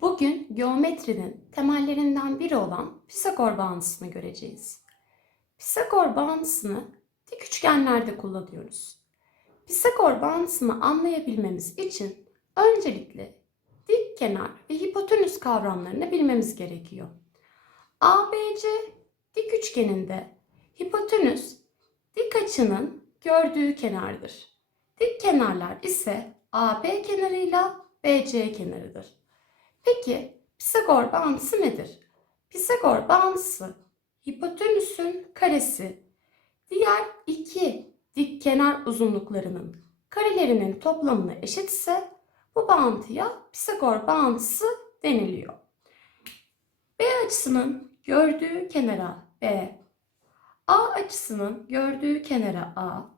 Bugün geometrinin temellerinden biri olan Pisagor bağıntısını göreceğiz. Pisagor bağıntısını dik üçgenlerde kullanıyoruz. Pisagor bağıntısını anlayabilmemiz için öncelikle dik kenar ve hipotenüs kavramlarını bilmemiz gerekiyor. ABC dik üçgeninde hipotenüs dik açının gördüğü kenardır. Dik kenarlar ise AB kenarıyla BC kenarıdır. Peki Pisagor bağıntısı nedir? Pisagor bağıntısı hipotenüsün karesi diğer iki dik kenar uzunluklarının karelerinin toplamına eşitse bu bağıntıya Pisagor bağıntısı deniliyor. B açısının gördüğü kenara B, A açısının gördüğü kenara A,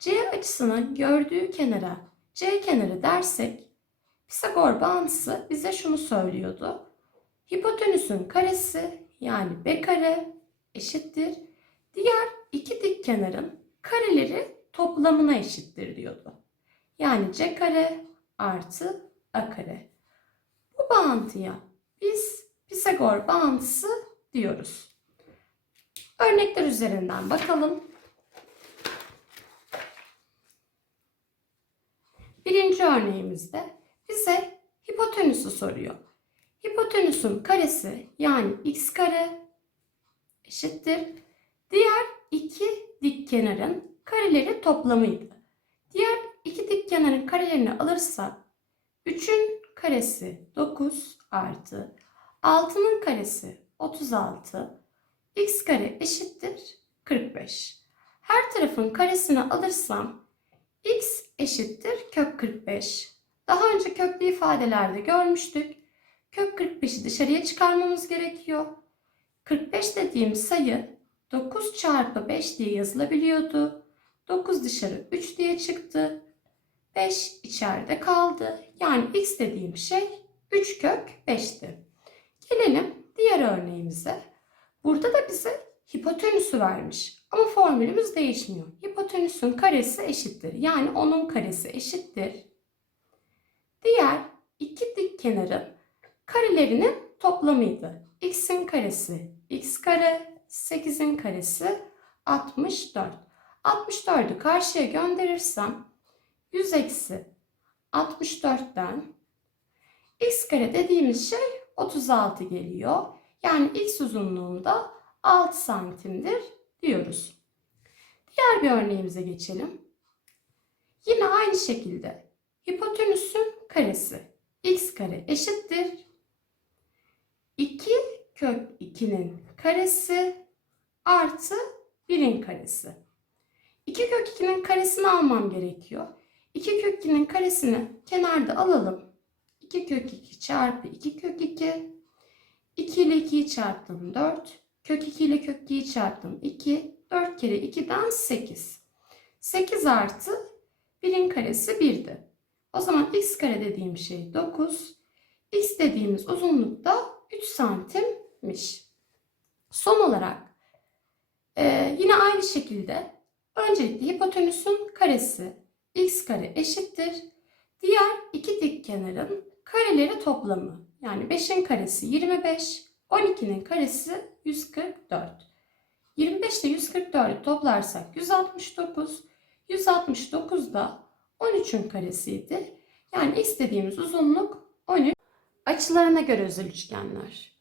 C açısının gördüğü kenara C kenarı dersek Pisagor bağıntısı bize şunu söylüyordu. Hipotenüsün karesi yani b kare eşittir. Diğer iki dik kenarın kareleri toplamına eşittir diyordu. Yani c kare artı a kare. Bu bağıntıya biz Pisagor bağıntısı diyoruz. Örnekler üzerinden bakalım. Birinci örneğimizde bize hipotenüsü soruyor. Hipotenüsün karesi yani x kare eşittir. Diğer iki dik kenarın kareleri toplamıydı. Diğer iki dik kenarın karelerini alırsak 3'ün karesi 9 artı 6'nın karesi 36 x kare eşittir 45. Her tarafın karesini alırsam x eşittir kök 45. Daha önce köklü ifadelerde görmüştük. Kök 45'i dışarıya çıkarmamız gerekiyor. 45 dediğim sayı 9 çarpı 5 diye yazılabiliyordu. 9 dışarı 3 diye çıktı. 5 içeride kaldı. Yani x dediğim şey 3 kök 5'ti. Gelelim diğer örneğimize. Burada da bize hipotenüsü vermiş. Ama formülümüz değişmiyor. Hipotenüsün karesi eşittir. Yani onun karesi eşittir. Diğer iki dik kenarın karelerinin toplamıydı. x'in karesi x kare, 8'in karesi 64. 64'ü karşıya gönderirsem 100 eksi 64'ten x kare dediğimiz şey 36 geliyor. Yani x uzunluğunda 6 santimdir diyoruz. Diğer bir örneğimize geçelim. Yine aynı şekilde hipotenüsün karesi x kare eşittir 2 kök 2'nin karesi artı 1'in karesi. 2 kök 2'nin karesini almam gerekiyor. 2 kök 2'nin karesini kenarda alalım. 2 kök 2 çarpı 2 kök 2. 2 ile 2'yi çarptım 4. Kök 2 ile kök 2'yi çarptım 2. 4 kere 2'den 8. 8 artı 1'in karesi 1'di. O zaman x kare dediğim şey 9. X dediğimiz uzunluk da 3 santimmiş. Son olarak e, yine aynı şekilde öncelikle hipotenüsün karesi x kare eşittir. Diğer iki dik kenarın kareleri toplamı. Yani 5'in karesi 25, 12'nin karesi 144. 25 ile 144'ü toplarsak 169. 169 da 13'ün karesiydi. Yani istediğimiz uzunluk 13. Açılarına göre özel üçgenler.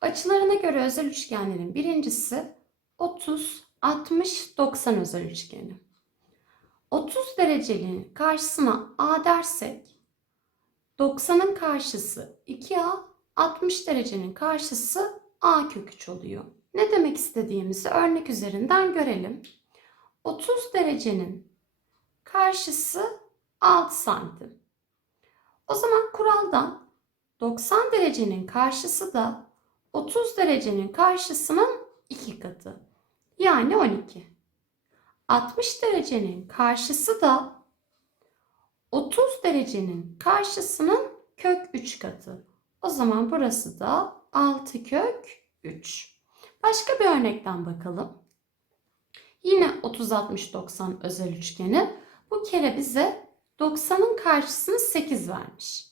Açılarına göre özel üçgenlerin birincisi 30, 60, 90 özel üçgeni. 30 derecenin karşısına A dersek 90'ın karşısı 2A, 60 derecenin karşısı A kök 3 oluyor. Ne demek istediğimizi örnek üzerinden görelim. 30 derecenin karşısı 6 santim. O zaman kuraldan 90 derecenin karşısı da 30 derecenin karşısının 2 katı. Yani 12. 60 derecenin karşısı da 30 derecenin karşısının kök 3 katı. O zaman burası da 6 kök 3. Başka bir örnekten bakalım. Yine 30 60 90 özel üçgeni. Bu kere bize 90'ın karşısını 8 vermiş.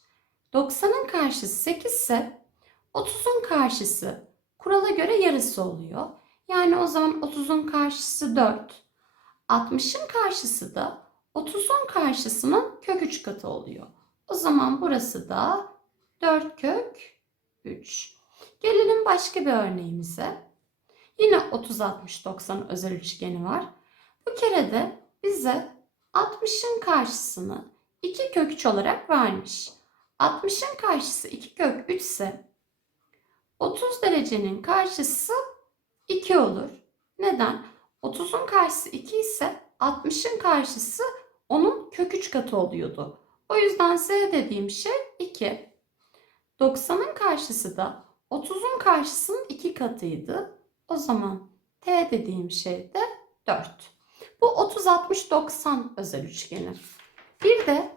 90'ın karşısı 8 ise 30'un karşısı kurala göre yarısı oluyor. Yani o zaman 30'un karşısı 4. 60'ın karşısı da 30'un karşısının kök 3 katı oluyor. O zaman burası da 4 kök 3. Gelelim başka bir örneğimize. Yine 30 60 90 özel üçgeni var. Bu kere de bize 60'ın karşısını 2 kök 3 olarak vermiş. 60'ın karşısı 2 kök 3 ise 30 derecenin karşısı 2 olur. Neden? 30'un karşısı 2 ise 60'ın karşısı onun kök 3 katı oluyordu. O yüzden z dediğim şey 2. 90'ın karşısı da 30'un karşısının 2 katıydı. O zaman t dediğim şey de 4. Bu 30 60 90 özel üçgeni. Bir de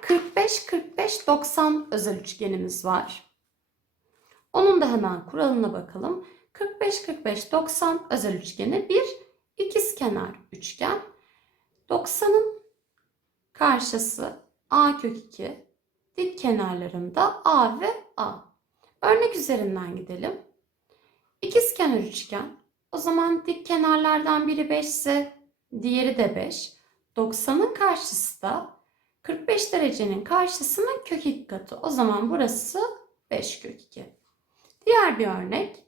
45 45 90 özel üçgenimiz var. Onun da hemen kuralına bakalım. 45 45 90 özel üçgeni bir ikizkenar üçgen. 90'ın karşısı a kök 2, dik kenarlarında a ve a. Örnek üzerinden gidelim. İkizkenar üçgen. O zaman dik kenarlardan biri 5 ise diğeri de 5. 90'ın karşısı da 45 derecenin karşısının kök 2 katı. O zaman burası 5 kök 2. Diğer bir örnek.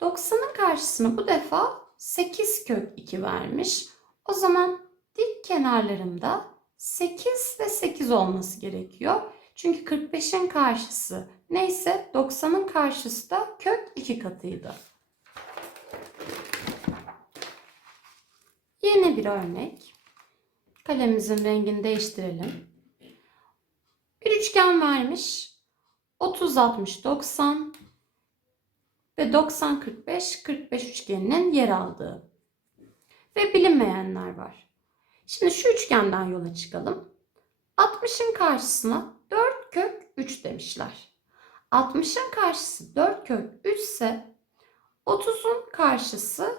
90'ın karşısını bu defa 8 kök 2 vermiş. O zaman dik kenarlarımda 8 ve 8 olması gerekiyor. Çünkü 45'in karşısı neyse 90'ın karşısı da kök 2 katıydı. Yeni bir örnek. Kalemimizin rengini değiştirelim. Bir üçgen vermiş. 30 60 90 ve 90 45 45 üçgeninin yer aldığı ve bilinmeyenler var. Şimdi şu üçgenden yola çıkalım. 60'ın karşısına 4 kök 3 demişler. 60'ın karşısı 4 kök 3 ise 30'un karşısı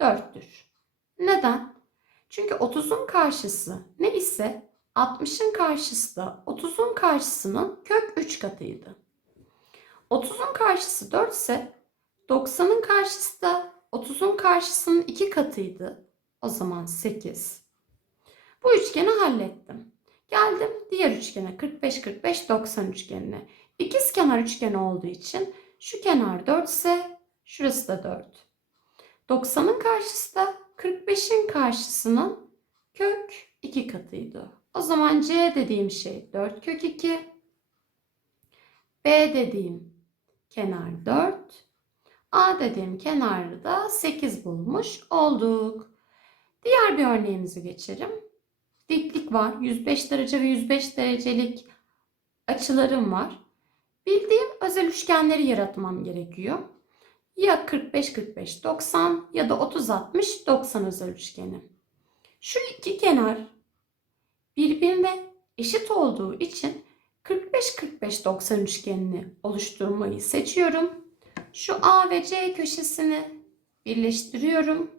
4'tür. Neden? Çünkü 30'un karşısı ne ise 60'ın karşısı da 30'un karşısının kök 3 katıydı. 30'un karşısı 4 ise 90'ın karşısı da 30'un karşısının 2 katıydı. O zaman 8. Bu üçgeni hallettim. Geldim diğer üçgene 45 45 90 üçgenine. İkiz kenar üçgeni olduğu için şu kenar 4 ise şurası da 4. 90'ın karşısı da 45'in karşısının kök 2 katıydı. O zaman C dediğim şey 4 kök 2. B dediğim kenar 4. A dediğim kenarı da 8 bulmuş olduk. Diğer bir örneğimizi geçelim. Diklik var. 105 derece ve 105 derecelik açılarım var. Bildiğim özel üçgenleri yaratmam gerekiyor. Ya 45 45 90 ya da 30 60 90 özel üçgeni. Şu iki kenar birbirine eşit olduğu için 45 45 90 üçgenini oluşturmayı seçiyorum. Şu A ve C köşesini birleştiriyorum.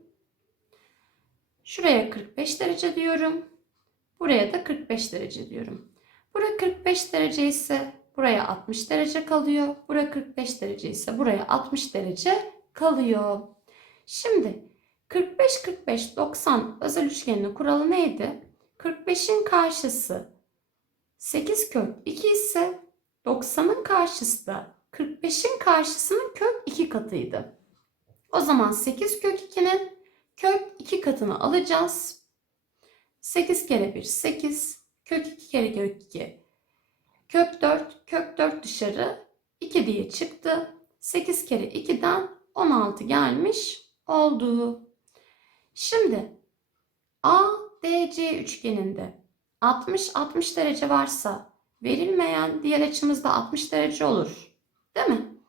Şuraya 45 derece diyorum. Buraya da 45 derece diyorum. Buraya 45 derece ise buraya 60 derece kalıyor. Buraya 45 derece ise buraya 60 derece kalıyor. Şimdi 45 45 90 özel üçgenin kuralı neydi? 45'in karşısı 8 kök 2 ise 90'ın karşısı da 45'in karşısının kök 2 katıydı. O zaman 8 kök 2'nin kök 2 katını alacağız. 8 kere 1 8. Kök 2 kere kök 2. Kök 4. Kök 4 dışarı 2 diye çıktı. 8 kere 2'den 16 gelmiş oldu. Şimdi ADC üçgeninde 60-60 derece varsa verilmeyen diğer açımız da 60 derece olur. Değil mi?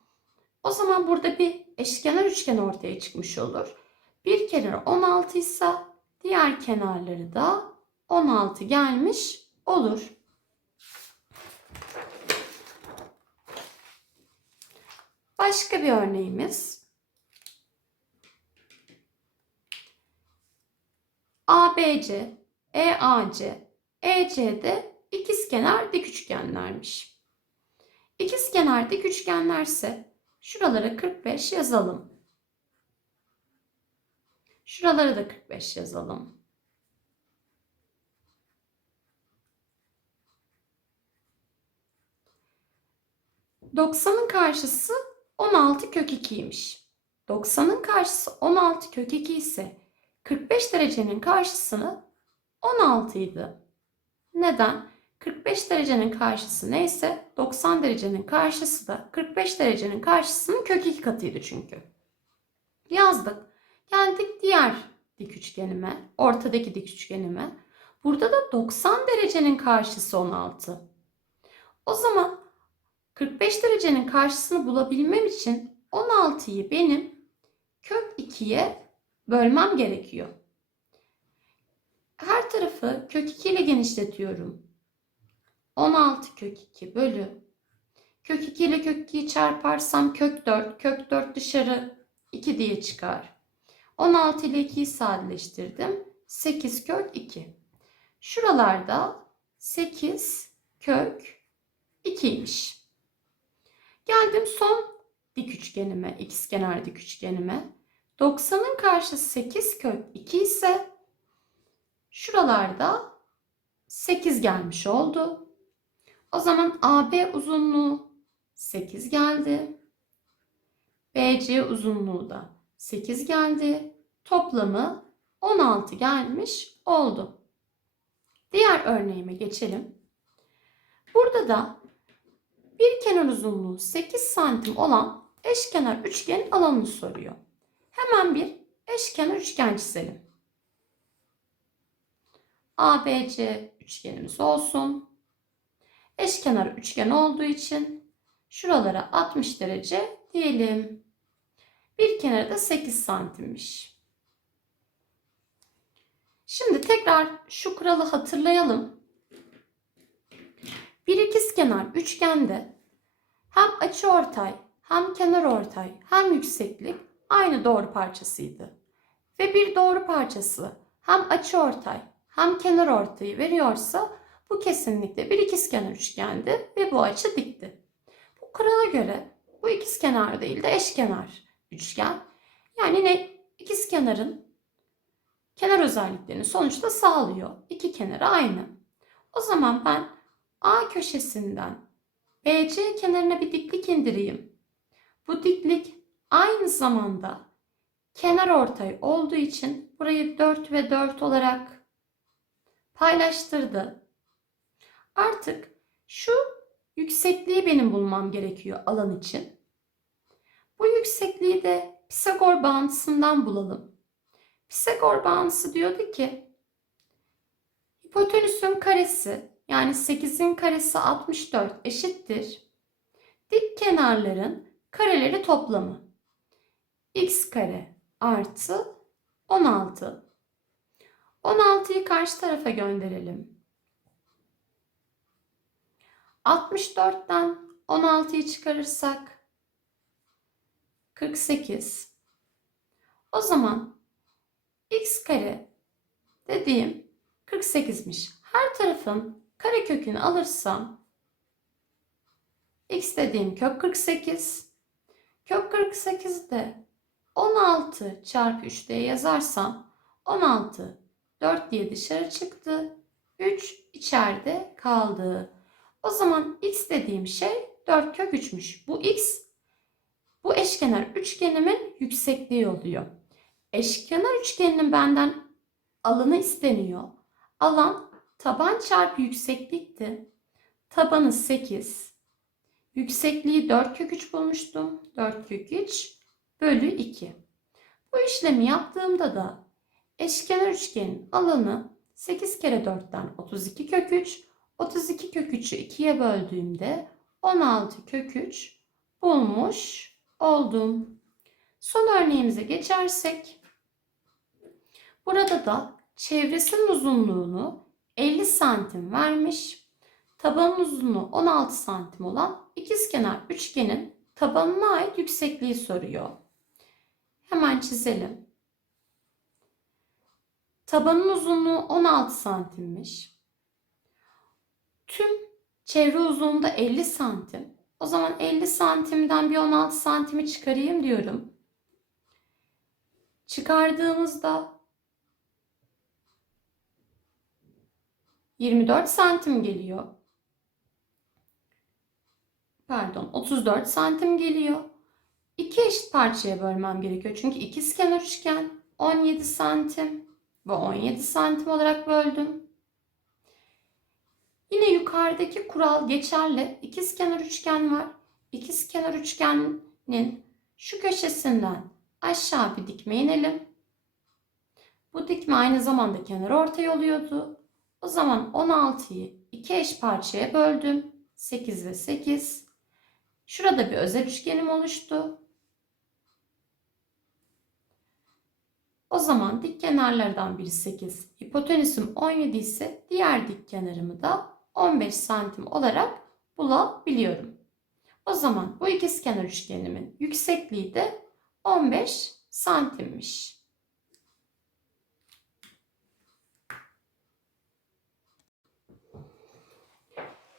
O zaman burada bir eşkenar üçgen ortaya çıkmış olur. Bir kenar 16 ise diğer kenarları da 16 gelmiş olur. Başka bir örneğimiz. ABC, EAC, EC'de ikizkenar dik üçgenlermiş. İkizkenar dik üçgenlerse şuralara 45 yazalım. Şuralara da 45 yazalım. Doksanın karşısı 16 kök 2'ymiş. 90'ın karşısı 16 kök 2 ise 45 derecenin karşısını 16 idi. Neden? 45 derecenin karşısı neyse 90 derecenin karşısı da 45 derecenin karşısının kök 2 katıydı çünkü. Yazdık. Geldik diğer dik üçgenime, ortadaki dik üçgenime. Burada da 90 derecenin karşısı 16. O zaman 45 derecenin karşısını bulabilmem için 16'yı benim kök 2'ye bölmem gerekiyor. Her tarafı kök 2 ile genişletiyorum. 16 kök 2 bölü. Kök 2 ile kök 2'yi çarparsam kök 4. Kök 4 dışarı 2 diye çıkar. 16 ile 2'yi sadeleştirdim. 8 kök 2. Şuralarda 8 kök 2'ymiş. Geldim son dik üçgenime, ikizkenar dik üçgenime. 90'ın karşısı 8 kök 2 ise şuralarda 8 gelmiş oldu. O zaman AB uzunluğu 8 geldi. BC uzunluğu da 8 geldi. Toplamı 16 gelmiş oldu. Diğer örneğime geçelim. Burada da bir kenar uzunluğu 8 santim olan eşkenar üçgenin alanını soruyor. Hemen bir eşkenar üçgen çizelim. ABC üçgenimiz olsun. Eşkenar üçgen olduğu için şuralara 60 derece diyelim. Bir kenarı da 8 santimmiş. Şimdi tekrar şu kuralı hatırlayalım. Bir ikizkenar üçgende hem açıortay hem kenarortay hem yükseklik aynı doğru parçasıydı. Ve bir doğru parçası hem açıortay hem kenarortayı veriyorsa bu kesinlikle bir ikizkenar üçgendi ve bu açı dikti. Bu kurala göre bu ikizkenar değil de eşkenar üçgen. Yani ne ikizkenarın kenar özelliklerini sonuçta sağlıyor. İki kenarı aynı. O zaman ben A köşesinden BC kenarına bir diklik indireyim. Bu diklik aynı zamanda kenar ortay olduğu için burayı 4 ve 4 olarak paylaştırdı. Artık şu yüksekliği benim bulmam gerekiyor alan için. Bu yüksekliği de Pisagor bağıntısından bulalım. Pisagor bağıntısı diyordu ki hipotenüsün karesi yani 8'in karesi 64 eşittir. Dik kenarların kareleri toplamı. x kare artı 16. 16'yı karşı tarafa gönderelim. 64'ten 16'yı çıkarırsak 48. O zaman x kare dediğim 48'miş. Her tarafın kare kökünü alırsam x dediğim kök 48. Kök 48 de 16 çarpı 3 diye yazarsam 16 4 diye dışarı çıktı. 3 içeride kaldı. O zaman x dediğim şey 4 kök 3'müş. Bu x bu eşkenar üçgenimin yüksekliği oluyor. Eşkenar üçgeninin benden alanı isteniyor. Alan taban çarpı yükseklikti. Tabanı 8. Yüksekliği 4 kök 3 bulmuştum. 4 kök 3 bölü 2. Bu işlemi yaptığımda da eşkenar üçgenin alanı 8 kere 4'ten 32 kök 3. 32 kök 3'ü 2'ye böldüğümde 16 kök 3 bulmuş oldum. Son örneğimize geçersek burada da çevresinin uzunluğunu 50 santim vermiş. Tabanın uzunluğu 16 santim olan ikizkenar üçgenin tabanına ait yüksekliği soruyor. Hemen çizelim. Tabanın uzunluğu 16 santimmiş. Tüm çevre uzunluğu da 50 santim. O zaman 50 santimden bir 16 santimi çıkarayım diyorum. Çıkardığımızda 24 santim geliyor. Pardon 34 santim geliyor. İki eşit parçaya bölmem gerekiyor. Çünkü ikizkenar üçgen 17 santim ve 17 santim olarak böldüm. Yine yukarıdaki kural geçerli. İkizkenar üçgen var. İkizkenar üçgenin şu köşesinden aşağı bir dikme inelim. Bu dikme aynı zamanda kenar ortay oluyordu. O zaman 16'yı iki eş parçaya böldüm. 8 ve 8. Şurada bir özel üçgenim oluştu. O zaman dik kenarlardan biri 8, hipotenüsüm 17 ise diğer dik kenarımı da 15 santim olarak bulabiliyorum. O zaman bu ikizkenar üçgenimin yüksekliği de 15 santimmiş.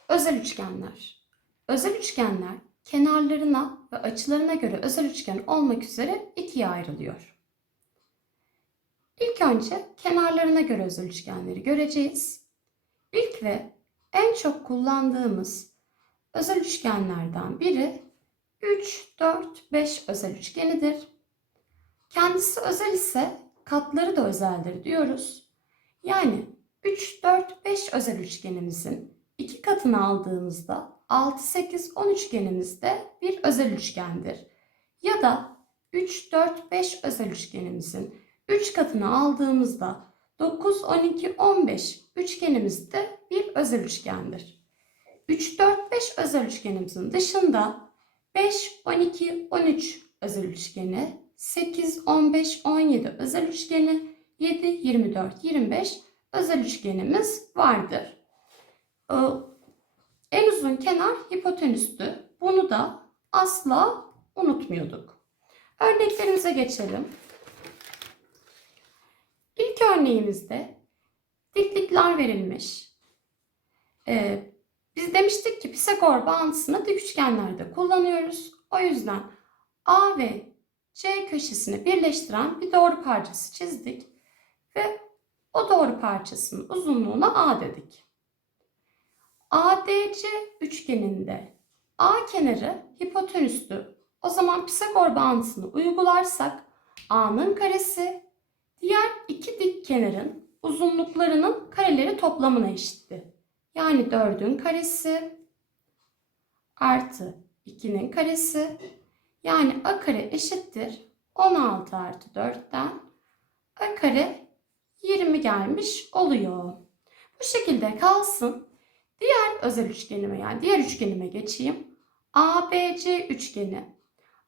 Özel üçgenler. Özel üçgenler kenarlarına ve açılarına göre özel üçgen olmak üzere ikiye ayrılıyor. İlk önce kenarlarına göre özel üçgenleri göreceğiz. İlk ve en çok kullandığımız özel üçgenlerden biri 3, 4, 5 özel üçgenidir. Kendisi özel ise katları da özeldir diyoruz. Yani 3, 4, 5 özel üçgenimizin iki katını aldığımızda 6, 8, 10 üçgenimizde bir özel üçgendir. Ya da 3, 4, 5 özel üçgenimizin 3 katını aldığımızda 9, 12, 15 üçgenimizde bir özel üçgendir. 3, 4, 5 özel üçgenimizin dışında 5, 12, 13 özel üçgeni, 8, 15, 17 özel üçgeni, 7, 24, 25 özel üçgenimiz vardır. Ee, en uzun kenar hipotenüstü. Bunu da asla unutmuyorduk. Örneklerimize geçelim. İlk örneğimizde diklikler verilmiş. Ee, biz demiştik ki Pisagor bağıntısını dik üçgenlerde kullanıyoruz. O yüzden A ve C köşesini birleştiren bir doğru parçası çizdik. Ve o doğru parçasının uzunluğuna A dedik. ADC üçgeninde A kenarı hipotenüstü. O zaman Pisagor bağıntısını uygularsak A'nın karesi diğer iki dik kenarın uzunluklarının kareleri toplamına eşitti. Yani 4'ün karesi artı 2'nin karesi yani A kare eşittir 16 artı 4'ten A kare 20 gelmiş oluyor. Bu şekilde kalsın. Diğer özel üçgenime yani diğer üçgenime geçeyim. ABC üçgeni.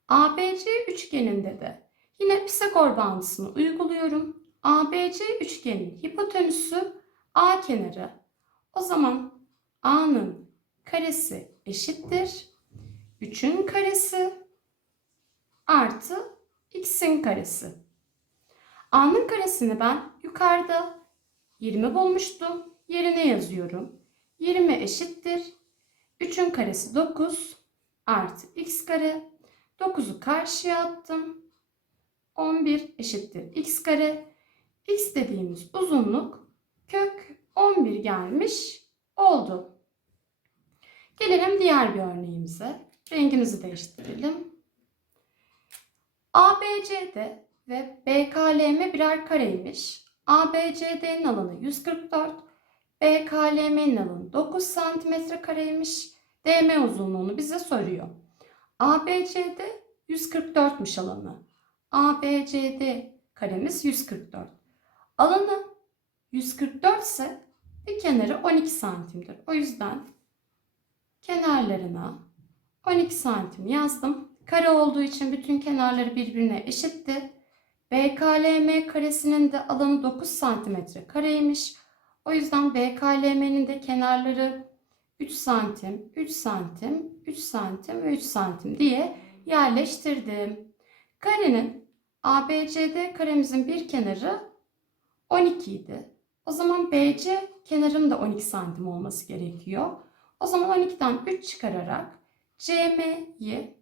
ABC üçgeninde de yine Pisagor bağıntısını uyguluyorum. ABC üçgenin hipotenüsü A kenarı. O zaman A'nın karesi eşittir. 3'ün karesi artı x'in karesi. A'nın karesini ben yukarıda 20 bulmuştum. Yerine yazıyorum. 20 eşittir. 3'ün karesi 9 artı x kare. 9'u karşıya attım. 11 eşittir x kare. x dediğimiz uzunluk kök 11 gelmiş oldu. Gelelim diğer bir örneğimize. Rengimizi değiştirelim. ABCD ve BKLM birer kareymiş. ABCD'nin alanı 144, BKLM'nin alanı 9 cm kareymiş. DM uzunluğunu bize soruyor. ABCD 144'müş alanı. ABCD karemiz 144. Alanı 144 ise bir kenarı 12 santimdir. O yüzden kenarlarına 12 santim yazdım. Kare olduğu için bütün kenarları birbirine eşitti. BKLM karesinin de alanı 9 santimetre kareymiş. O yüzden BKLM'nin de kenarları 3 santim, 3 santim, 3 santim ve 3 santim diye yerleştirdim. Karenin ABCD karemizin bir kenarı 12 idi. O zaman BC kenarım da 12 santim olması gerekiyor. O zaman 12'den 3 çıkararak CM'yi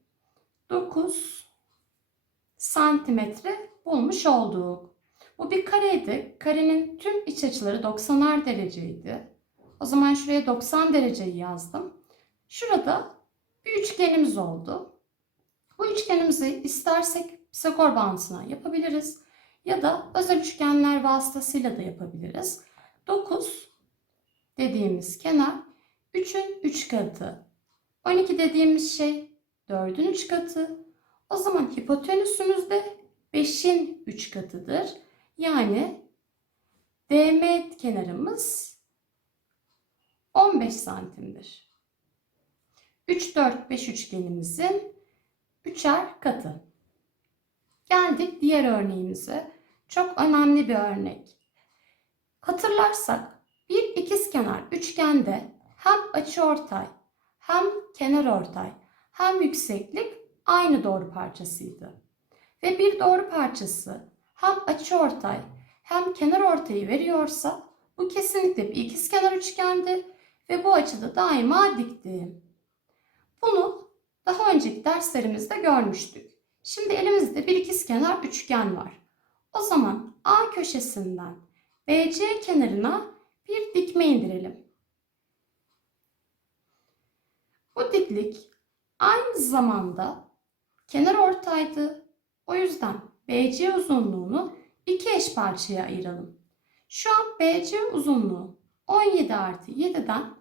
9 santimetre bulmuş olduk. Bu bir kareydi. Karenin tüm iç açıları 90'ar dereceydi. O zaman şuraya 90 dereceyi yazdım. Şurada bir üçgenimiz oldu. Bu üçgenimizi istersek Pisagor bağıntısına yapabiliriz. Ya da özel üçgenler vasıtasıyla da yapabiliriz. 9 dediğimiz kenar 3'ün 3 katı. 12 dediğimiz şey 4'ün 3 katı. O zaman hipotenüsümüz de 5'in 3 katıdır. Yani DM kenarımız 15 santimdir. 3, 4, 5 üçgenimizin üçer katı. Geldik diğer örneğimize. Çok önemli bir örnek. Hatırlarsak bir ikizkenar üçgende hem açıortay hem kenarortay hem yükseklik aynı doğru parçasıydı. Ve bir doğru parçası hem açıortay hem kenarortayı veriyorsa bu kesinlikle bir ikizkenar üçgendi ve bu açıda daima dikti. Bunu daha önceki derslerimizde görmüştük. Şimdi elimizde bir ikizkenar üçgen var. O zaman A köşesinden BC kenarına bir dikme indirelim. Bu diklik aynı zamanda kenar ortaydı. O yüzden BC uzunluğunu iki eş parçaya ayıralım. Şu an BC uzunluğu 17 artı 7'den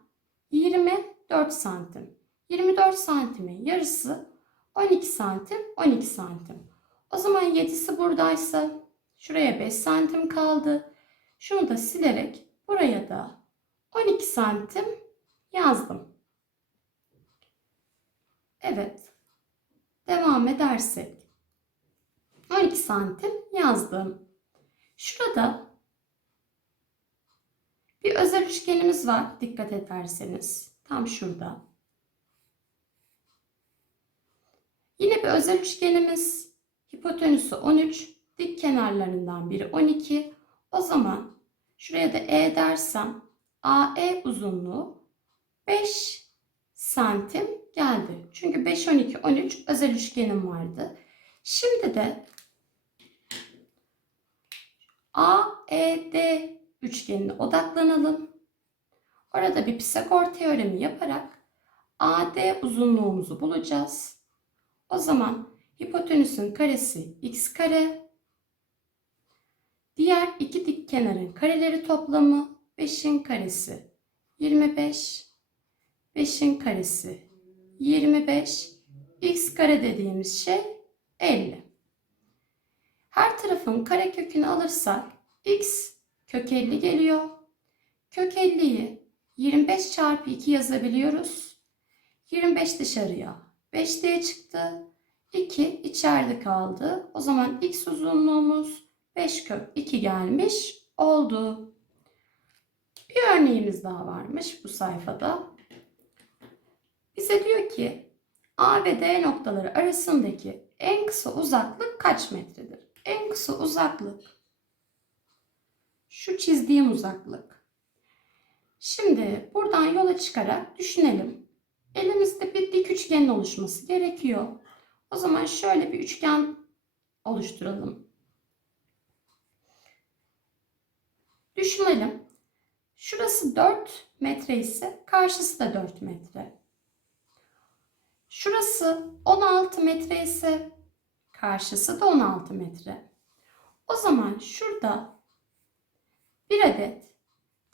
24 santim. 24 santimin yarısı 12 santim, 12 santim. O zaman 7'si buradaysa şuraya 5 santim kaldı. Şunu da silerek buraya da 12 santim yazdım. Evet. Devam edersek. 12 santim yazdım. Şurada bir özel üçgenimiz var. Dikkat ederseniz. Tam şurada. Bir özel üçgenimiz. Hipotenüsü 13. Dik kenarlarından biri 12. O zaman şuraya da E dersem AE uzunluğu 5 santim geldi. Çünkü 5, 12, 13 özel üçgenim vardı. Şimdi de AED üçgenine odaklanalım. Orada bir Pisagor teoremi yaparak AD uzunluğumuzu bulacağız. O zaman hipotenüsün karesi x kare. Diğer iki dik kenarın kareleri toplamı 5'in karesi 25. 5'in karesi 25. x kare dediğimiz şey 50. Her tarafın kare kökünü alırsak x kök 50 geliyor. Kök 50'yi 25 çarpı 2 yazabiliyoruz. 25 dışarıya 5 diye çıktı. 2 içeride kaldı. O zaman x uzunluğumuz 5 kök 2 gelmiş oldu. Bir örneğimiz daha varmış bu sayfada. Bize diyor ki A ve D noktaları arasındaki en kısa uzaklık kaç metredir? En kısa uzaklık şu çizdiğim uzaklık. Şimdi buradan yola çıkarak düşünelim. Elimizde bir dik üçgenin oluşması gerekiyor. O zaman şöyle bir üçgen oluşturalım. Düşünelim. Şurası 4 metre ise karşısı da 4 metre. Şurası 16 metre ise karşısı da 16 metre. O zaman şurada bir adet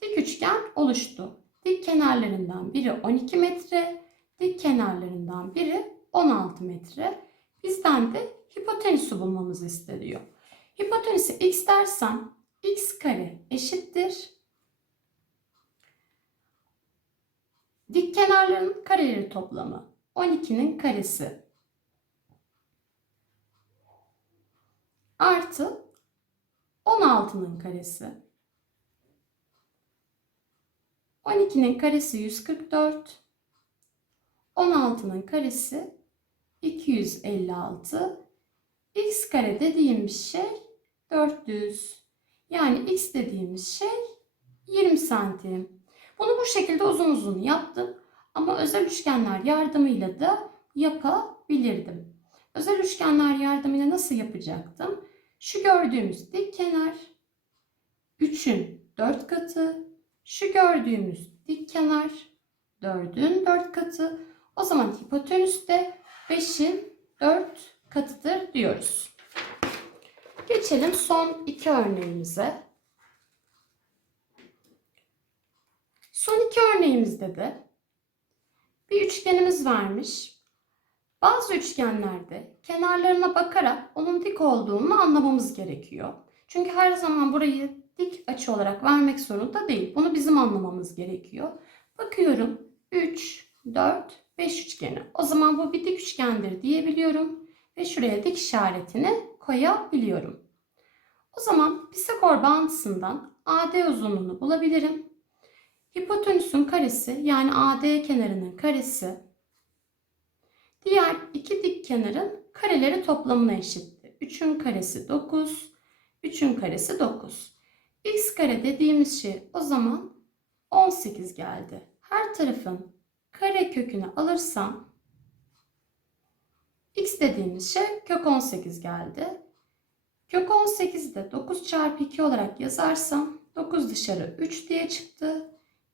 dik üçgen oluştu. Dik kenarlarından biri 12 metre, dik kenarlarından biri 16 metre. Bizden de hipotenüsü bulmamızı isteniyor. Hipotenüsü x dersem x kare eşittir. Dik kenarların kareleri toplamı 12'nin karesi artı 16'nın karesi. 12'nin karesi 144. 16'nın karesi 256. X kare dediğimiz şey 400. Yani x dediğimiz şey 20 santim. Bunu bu şekilde uzun uzun yaptım. Ama özel üçgenler yardımıyla da yapabilirdim. Özel üçgenler yardımıyla nasıl yapacaktım? Şu gördüğümüz dik kenar 3'ün 4 katı. Şu gördüğümüz dik kenar 4'ün 4 katı. O zaman hipotenüs de 5'in 4 katıdır diyoruz. Geçelim son iki örneğimize. Son iki örneğimizde de bir üçgenimiz varmış. Bazı üçgenlerde kenarlarına bakarak onun dik olduğunu anlamamız gerekiyor. Çünkü her zaman burayı dik açı olarak vermek zorunda değil. Bunu bizim anlamamız gerekiyor. Bakıyorum 3, 4, 5 üçgeni. O zaman bu bir dik üçgendir diyebiliyorum. Ve şuraya dik işaretini koyabiliyorum. O zaman Pisagor bağıntısından AD uzunluğunu bulabilirim. Hipotenüsün karesi yani AD kenarının karesi diğer iki dik kenarın kareleri toplamına eşittir. 3'ün karesi 9, 3'ün karesi 9. X kare dediğimiz şey o zaman 18 geldi. Her tarafın kare kökünü alırsam x dediğimiz şey kök 18 geldi. Kök 18'i de 9 çarpı 2 olarak yazarsam 9 dışarı 3 diye çıktı.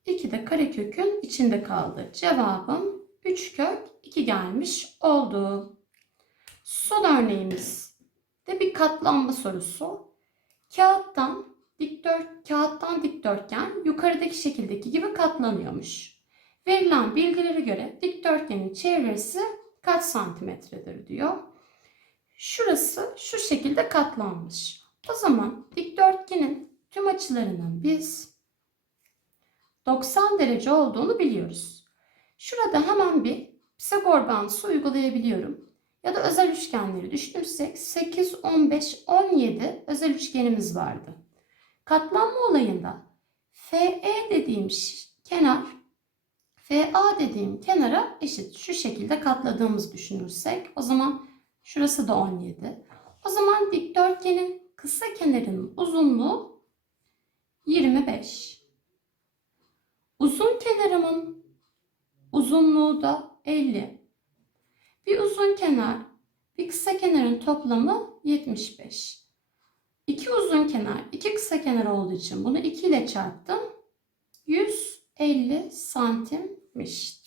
2 de karekökün içinde kaldı. Cevabım 3 kök 2 gelmiş oldu. Son örneğimiz de bir katlanma sorusu. Kağıttan dikdört kağıttan dikdörtgen yukarıdaki şekildeki gibi katlanıyormuş. Verilen bilgilere göre dikdörtgenin çevresi kaç santimetredir diyor. Şurası şu şekilde katlanmış. O zaman dikdörtgenin tüm açılarının biz 90 derece olduğunu biliyoruz. Şurada hemen bir Pisagor bağıntısı uygulayabiliyorum. Ya da özel üçgenleri düşünürsek 8, 15, 17 özel üçgenimiz vardı. Katlanma olayında FE dediğim kenar FA dediğim kenara eşit. Şu şekilde katladığımız düşünürsek o zaman şurası da 17. O zaman dikdörtgenin kısa kenarının uzunluğu 25. Uzun kenarımın uzunluğu da 50. Bir uzun kenar, bir kısa kenarın toplamı 75. İki uzun kenar, iki kısa kenar olduğu için bunu 2 ile çarptım. 150 santimmiş.